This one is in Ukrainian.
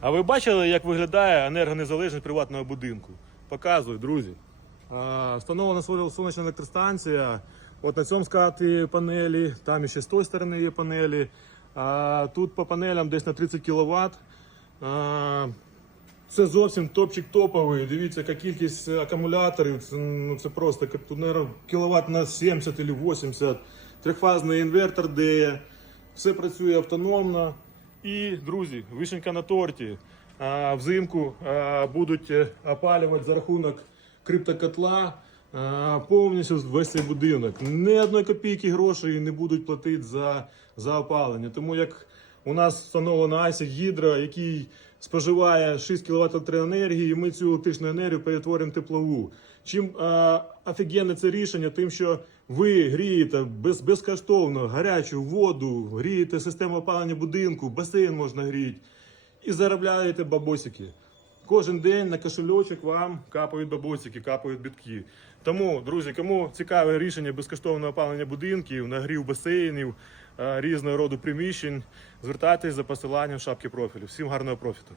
А ви бачили, як виглядає енергонезалежність приватного будинку? Показую, друзі. А, Встановлена сонячна- електростанція. От на цьому скаті панелі, там ще з тої сторони є панелі. Тут по панелям десь на 30 кВт. Це зовсім топчик топовий. Дивіться, яка кількість акумуляторів. Це, ну, це просто тут, наверное, кіловат на 70 або 80. Трьохфазний інвертор, де все працює автономно. І, друзі, вишенька на торті. Взимку будуть е, опалювати за рахунок криптокотла повністю весь цей будинок. Ні одної копійки грошей не будуть платити за, за опалення. Тому як у нас встановлено ASIC Гідро, який споживає 6 кВт електроенергії, і ми цю електричну енергію перетворимо в теплову. Чим а, офігенне це рішення, тим, що ви грієте без, безкоштовно гарячу воду, грієте систему опалення будинку, басейн можна гріти і заробляєте бабосики. Кожен день на кошельочок вам капають бабосики, капають бітки. Тому, друзі, кому цікаве рішення безкоштовного опалення будинків, нагрів басейнів, е, різного роду приміщень, звертайтесь за посиланням шапки профілю. Всім гарного профіту!